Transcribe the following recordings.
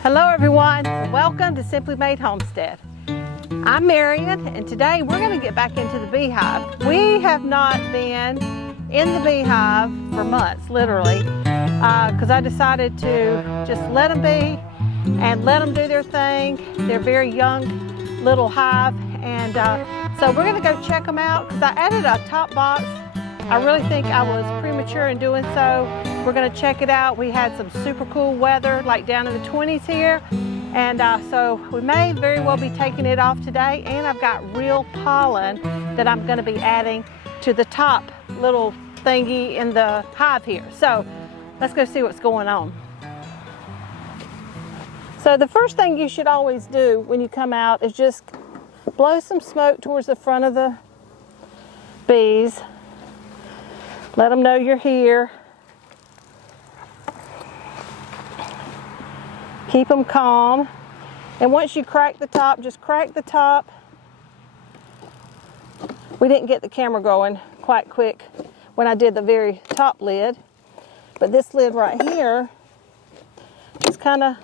Hello everyone, welcome to Simply Made Homestead. I'm Marian, and today we're going to get back into the beehive. We have not been in the beehive for months, literally, because I decided to just let them be and let them do their thing. They're a very young little hive, and so we're going to go check them out because I added a top box. I really think I was premature in doing so. We're going to check it out. We had some super cool weather, like down in the 20s here, and so we may very well be taking it off today. And I've got real pollen that I'm going to be adding to the top little thingy in the hive here. So let's go see what's going on. So the first thing you should always do when you come out is just blow some smoke towards the front of the bees. Let them know you're here. Keep them calm. And once you crack the top, just crack the top. We didn't get the camera going quite quick when I did the very top lid. But this lid right here, just kind of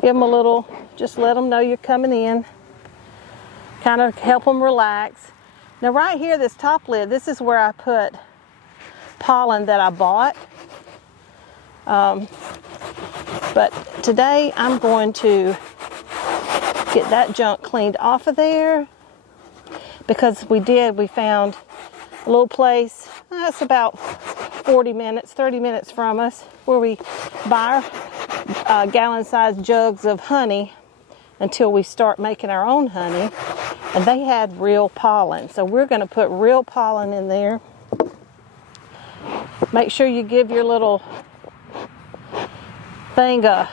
give them a little, just let them know you're coming in. Kind of help them relax. Now right here, this top lid, this is where I put pollen that I bought. But today I'm going to get that junk cleaned off of there because we found a little place, it's about 30 minutes from us, where we buy our gallon-sized jugs of honey until we start making our own honey. And they had real pollen, so we're going to put real pollen in there. Make sure you give your little thing a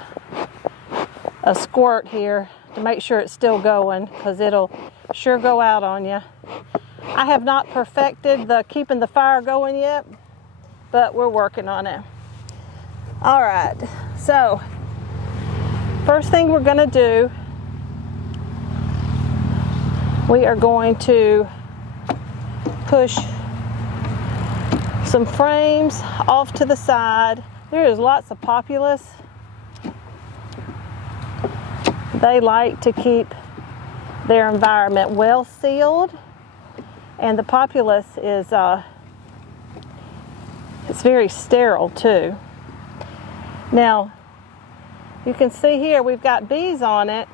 squirt here to make sure it's still going, because it'll sure go out on you. I have not perfected the keeping the fire going yet, but we're working on it. All right, so first thing we're going to do, we are going to push some frames off to the side. There is lots of populace. They like to keep their environment well sealed, and the populace is it's very sterile too. Now you can see here we've got bees on it,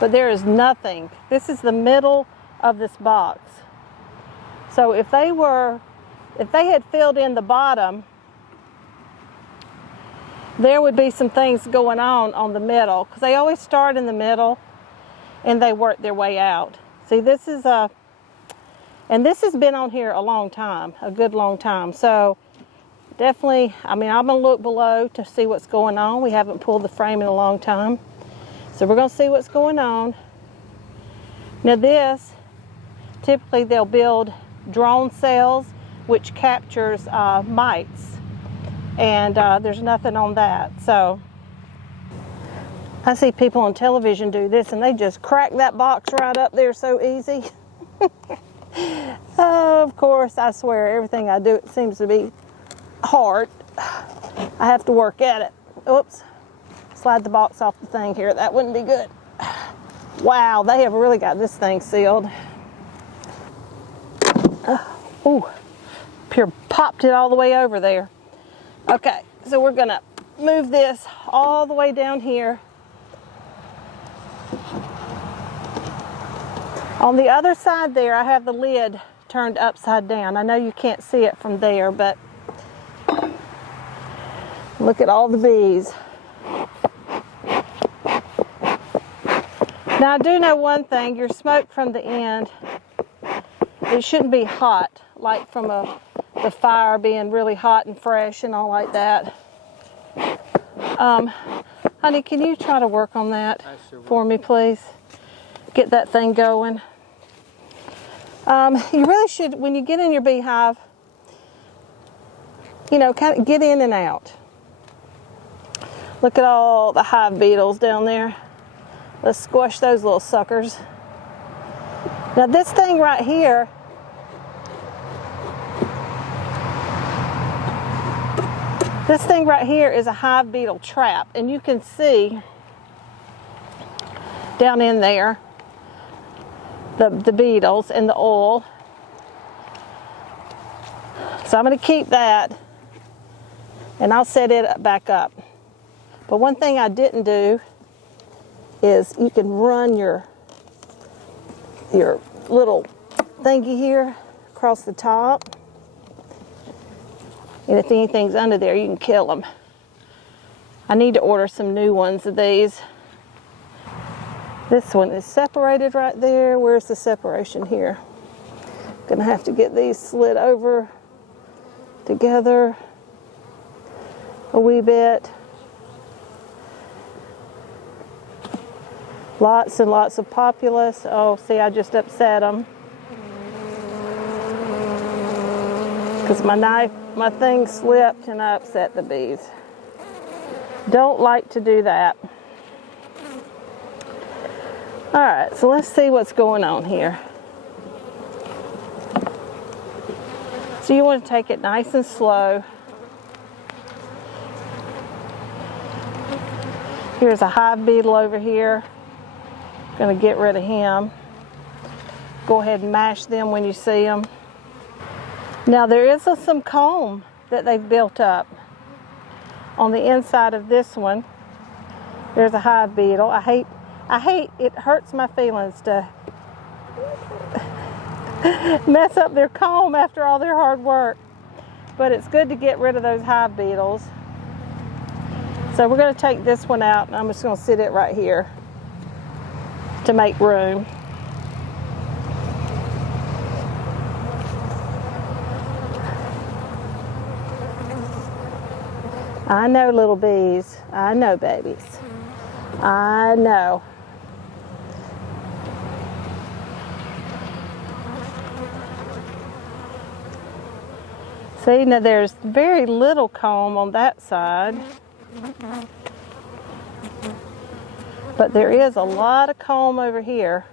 but there is nothing. This is the middle of this box. So if they had filled in the bottom, there would be some things going on the middle, because they always start in the middle and they work their way out. See, this is and this has been on here a long time, a good long time. So definitely, I mean, I'm gonna look below to see what's going on. We haven't pulled the frame in a long time. So we're gonna see what's going on. Now this, typically they'll build drone cells, which captures mites. And there's nothing on that. So I see people on television do this, and they just crack that box right up there so easy. Oh, of course, I swear, everything I do, it seems to be hard. I have to work at it. Oops, slide the box off the thing here. That wouldn't be good. Wow, they have really got this thing sealed. Ooh, pure popped it all the way over there. Okay, so we're gonna move this all the way down here. On the other side there, I have the lid turned upside down. I know you can't see it from there, but look at all the bees. Now I do know one thing, your smoke from the end, it shouldn't be hot, like from the fire being really hot and fresh and all like that. Honey, can you try to work on that for me, please? Get that thing going. You really should, when you get in your beehive, you know, kind of get in and out. Look at all the hive beetles down there. Let's squash those little suckers. Now this thing right here, This thing right here is a hive beetle trap, and you can see down in there the beetles and the oil. So I'm going to keep that, and I'll set it back up. But one thing I didn't do is you can run your little thingy here across the top. And if anything's under there, you can kill them. I need to order some new ones of these. This one is separated right there. Where's the separation here? Gonna have to get these slid over together a wee bit. Lots and lots of populus. Oh, see, I just upset them. Because my thing slipped and I upset the bees. Don't like to do that. All right, so let's see what's going on here. So you want to take it nice and slow. Here's a hive beetle over here. Going to get rid of him. Go ahead and mash them when you see them. Now there is some comb that they've built up on the inside of this one. There's a hive beetle. I hate, it hurts my feelings to mess up their comb after all their hard work. But it's good to get rid of those hive beetles. So we're going to take this one out, and I'm just going to sit it right here to make room. I know, little bees. I know, babies. I know. See, now there's very little comb on that side. But there is a lot of comb over here.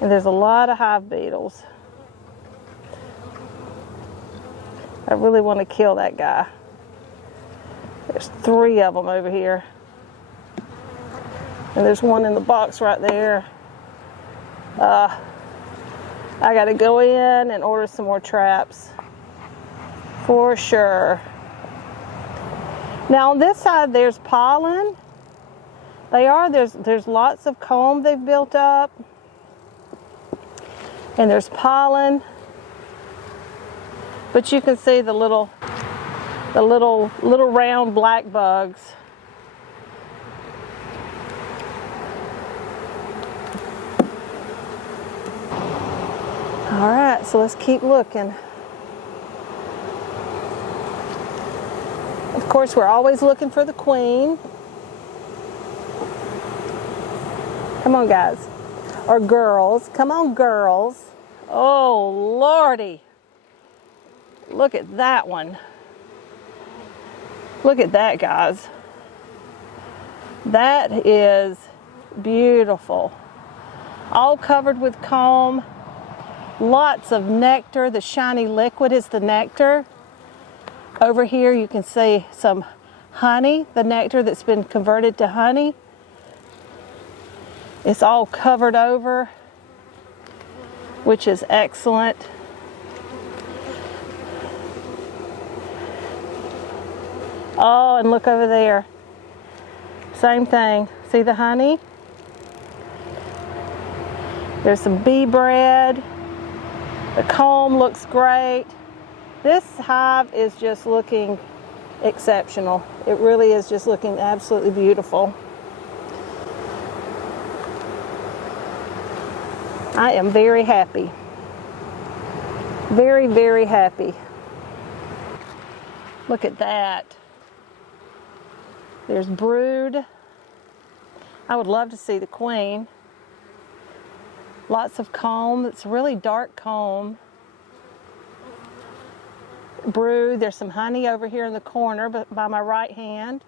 And there's a lot of hive beetles. I really want to kill that guy. There's 3 of them over here. And there's one in the box right there. I got to go in and order some more traps. For sure. Now on this side there's pollen. There's lots of comb they've built up. And there's pollen. But you can see the little round black bugs. All right, so let's keep looking. Of course, we're always looking for the queen. Come on, guys. Or girls. Come on, girls. Oh, Lordy. Look at that one. Look at that, guys. That is beautiful. All covered with comb. Lots of nectar. The shiny liquid is the nectar. Over here you can see some honey, the nectar that's been converted to honey. It's all covered over, which is excellent. Oh, and look over there. Same thing. See the honey? There's some bee bread. The comb looks great. This hive is just looking exceptional. It really is just looking absolutely beautiful. I am very happy. Very, very happy. Look at that. There's brood. I would love to see the queen. Lots of comb. It's really dark comb. Brood. There's some honey over here in the corner by my right hand.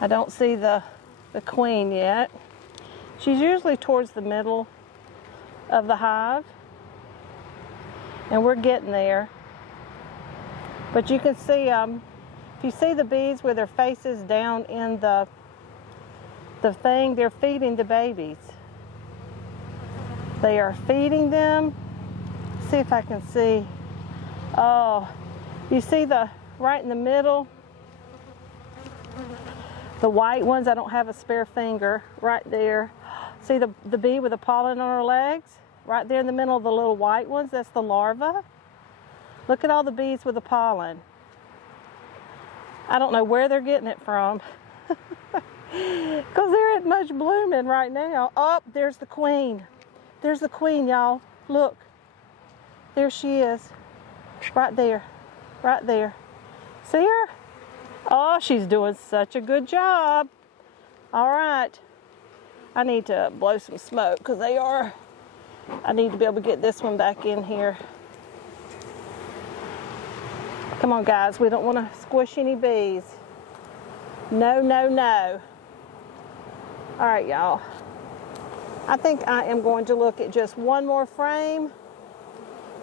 I don't see the queen yet. She's usually towards the middle of the hive. And we're getting there. But you can see, if you see the bees with their faces down in the thing, they're feeding the babies. They are feeding them. See if I can see. Oh, you see the right in the middle, the white ones. I don't have a spare finger right there. See the bee with the pollen on her legs? Right there in the middle of the little white ones, that's the larva. Look at all the bees with the pollen. I don't know where they're getting it from. Because there isn't much blooming right now. Oh, there's the queen. There's the queen, y'all. Look. There she is. Right there. Right there. See her? Oh, she's doing such a good job. All right. I need to blow some smoke because I need to be able to get this one back in here. Come on, guys. We don't want to squish any bees. No, no, no. All right, y'all. I think I am going to look at just one more frame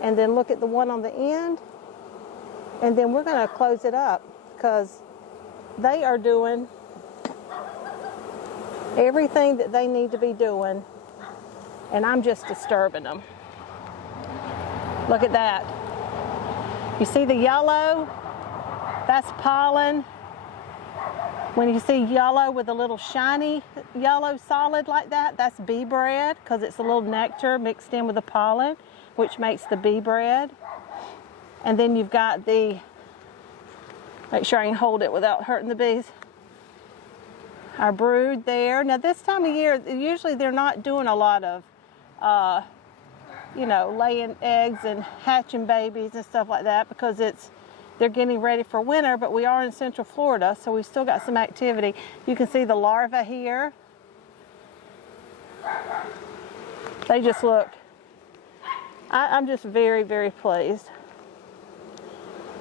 and then look at the one on the end. And then we're going to close it up because they are doing everything that they need to be doing. And I'm just disturbing them. Look at that. You see the yellow? That's pollen. When you see yellow with a little shiny yellow solid like that, that's bee bread because it's a little nectar mixed in with the pollen, which makes the bee bread. And then you've got make sure I can hold it without hurting the bees. Our brood there. Now this time of year, usually they're not doing a lot of, laying eggs and hatching babies and stuff like that because they're getting ready for winter, but we are in Central Florida, so we've still got some activity. You can see the larvae here. They just look, I'm just very, very pleased.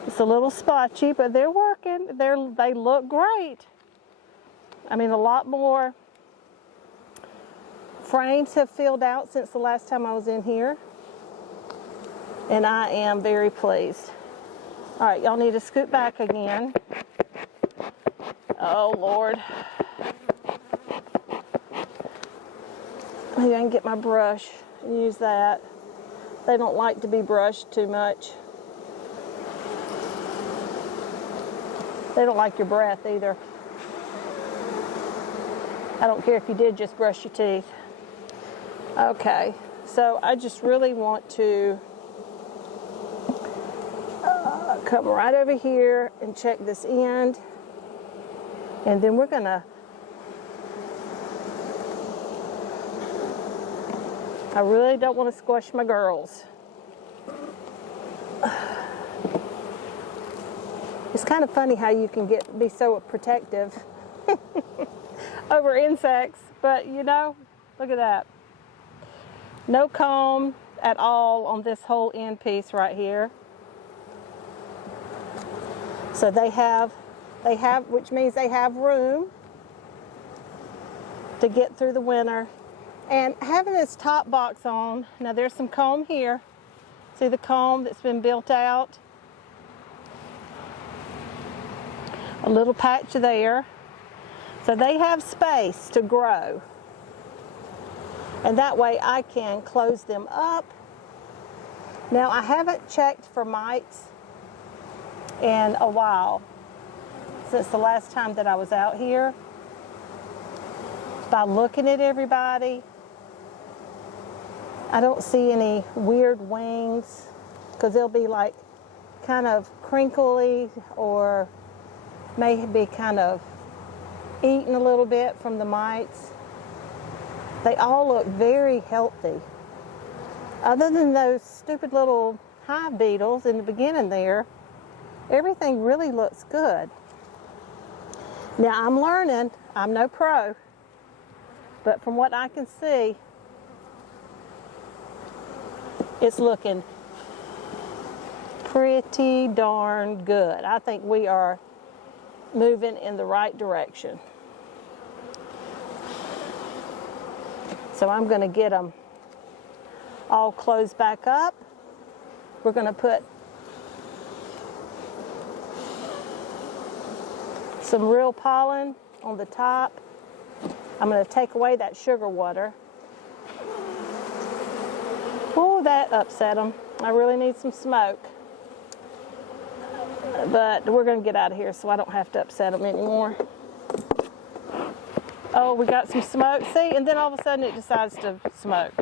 It's a little spotchy, but they're working. They look great. I mean, a lot more frames have filled out since the last time I was in here, and I am very pleased. All right, y'all need to scoot back again. Oh, Lord. Maybe I can get my brush and use that. They don't like to be brushed too much. They don't like your breath either. I don't care if you did just brush your teeth. Okay, so I just really want to come right over here and check this end, and then we're gonna, I really don't want to squash my girls. It's kind of funny how you can be so protective over insects, but look at that. No comb at all on this whole end piece right here. So they have, which means they have room to get through the winter. And having this top box on, now there's some comb here. See the comb that's been built out? A little patch there. So they have space to grow. And that way I can close them up. Now I haven't checked for mites in a while, since the last time that I was out here. By looking at everybody, I don't see any weird wings, because they'll be like kind of crinkly or maybe kind of eaten a little bit from the mites. They all look very healthy. Other than those stupid little hive beetles in the beginning there, everything really looks good. Now I'm learning, I'm no pro, but from what I can see, it's looking pretty darn good. I think we are moving in the right direction. So I'm going to get them all closed back up. We're going to put some real pollen on the top. I'm going to take away that sugar water. Oh, that upset them. I really need some smoke. But we're going to get out of here so I don't have to upset them anymore. Oh, we got some smoke. See, and then all of a sudden it decides to smoke.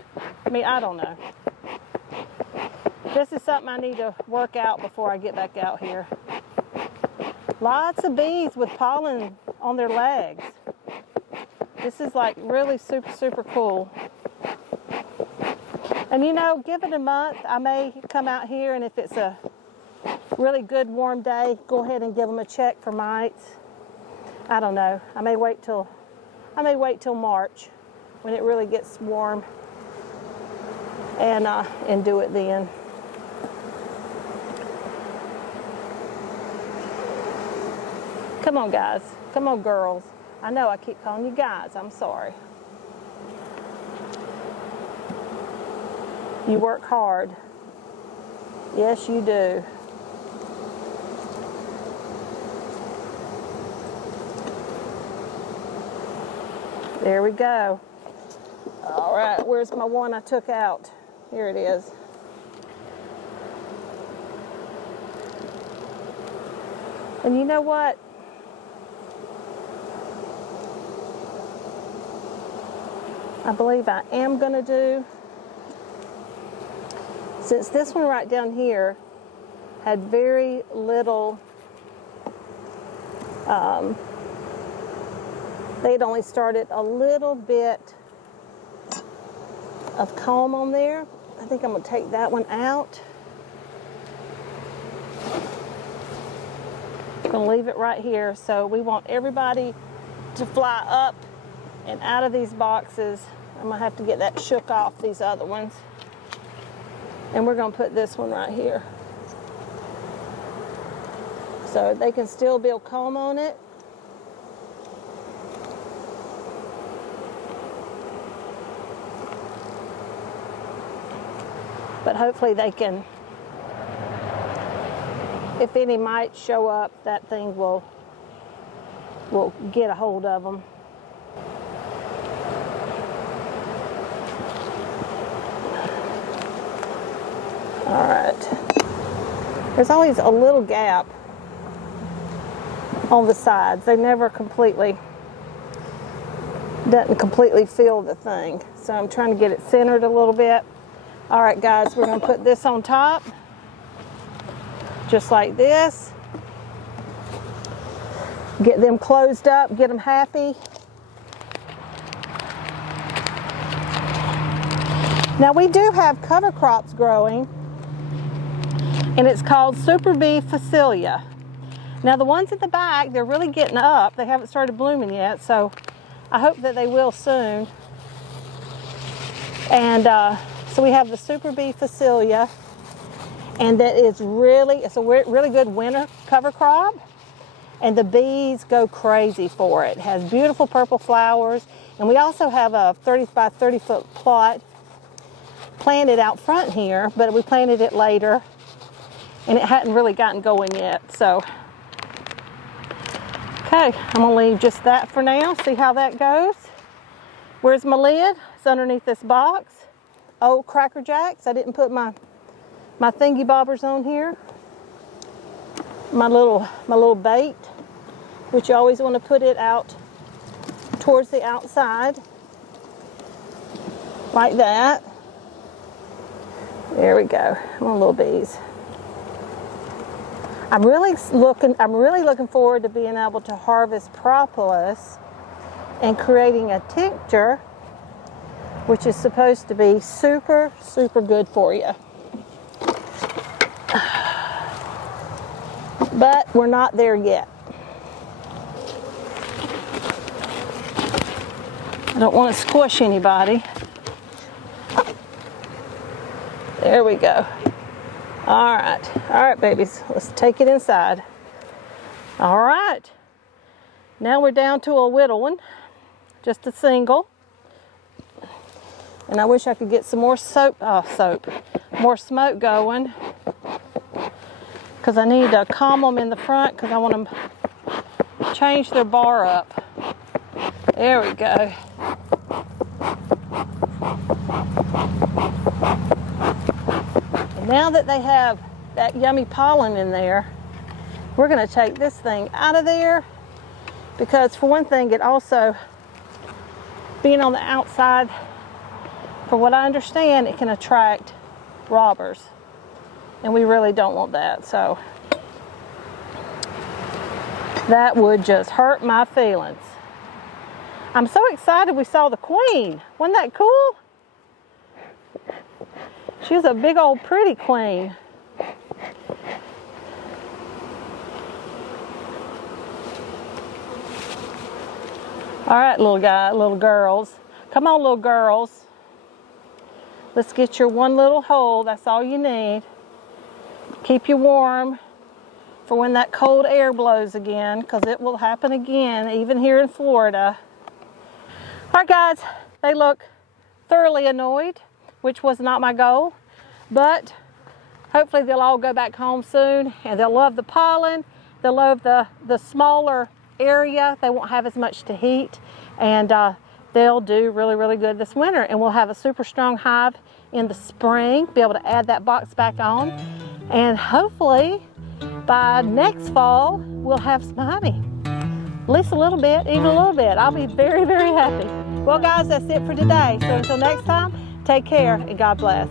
I mean, I don't know. This is something I need to work out before I get back out here. Lots of bees with pollen on their legs. This is like really super, super cool. And you know, give it a month. I may come out here, and if it's a really good warm day, go ahead and give them a check for mites. I don't know. I may wait till March when it really gets warm and do it then. Come on, guys. Come on, girls. I know I keep calling you guys. I'm sorry. You work hard. Yes, you do. There we go. All right, where's my one I took out? Here it is. And you know what? I believe I am going to do, since this one right down here had very little, they'd only started a little bit of comb on there. I think I'm going to take that one out. I'm going to leave it right here. So we want everybody to fly up and out of these boxes. I'm going to have to get that shook off these other ones. And we're going to put this one right here. So they can still build comb on it. But hopefully they can, if any might show up, that thing will get a hold of them. All right. There's always a little gap on the sides. They never doesn't completely fill the thing. So I'm trying to get it centered a little bit. All right, guys, we're going to put this on top, just like this. Get them closed up, get them happy. Now we do have cover crops growing, and it's called Super Bee Facilia. Now the ones at the back, they're really getting up. They haven't started blooming yet, so I hope that they will soon. And so we have the Super Bee Facilia, and that is it's a really good winter cover crop, and the bees go crazy for it. It has beautiful purple flowers, and we also have a 30 by 30 foot plot planted out front here, but we planted it later, and it hadn't really gotten going yet. So, okay, I'm gonna leave just that for now, see how that goes. Where's my lid? It's underneath this box. Oh, Cracker Jacks, I didn't put my thingy bobbers on here. My little bait, which you always want to put it out towards the outside, like that. There we go. My little bees. I'm really looking forward to being able to harvest propolis and creating a tincture, which is supposed to be super, super good for you. But we're not there yet. I don't want to squish anybody. There we go. All right, babies, let's take it inside. All right, now we're down to a whittle one, just a single. And I wish I could get some more more smoke going, because I need to calm them in the front, because I want them change their bar up. There we go. And now that they have that yummy pollen in there, we're going to take this thing out of there, because for one thing, it also, being on the outside, for what I understand, it can attract robbers, and we really don't want that. So that would just hurt my feelings. I'm so excited we saw the queen. Wasn't that cool? She was a big old pretty queen. All right, little girls. Come on, little girls. Let's get your one little hole. That's all you need. Keep you warm for when that cold air blows again, because it will happen again, even here in Florida. All right, guys, they look thoroughly annoyed, which was not my goal, but hopefully they'll all go back home soon, and they'll love the pollen. They'll love the smaller area. They won't have as much to heat, and they'll do really, really good this winter. And we'll have a super strong hive in the spring, be able to add that box back on, and hopefully by next fall we'll have some honey. At least a little bit, even a little bit. I'll be very, very happy. Well, guys, that's it for today. So until next time, take care and God bless.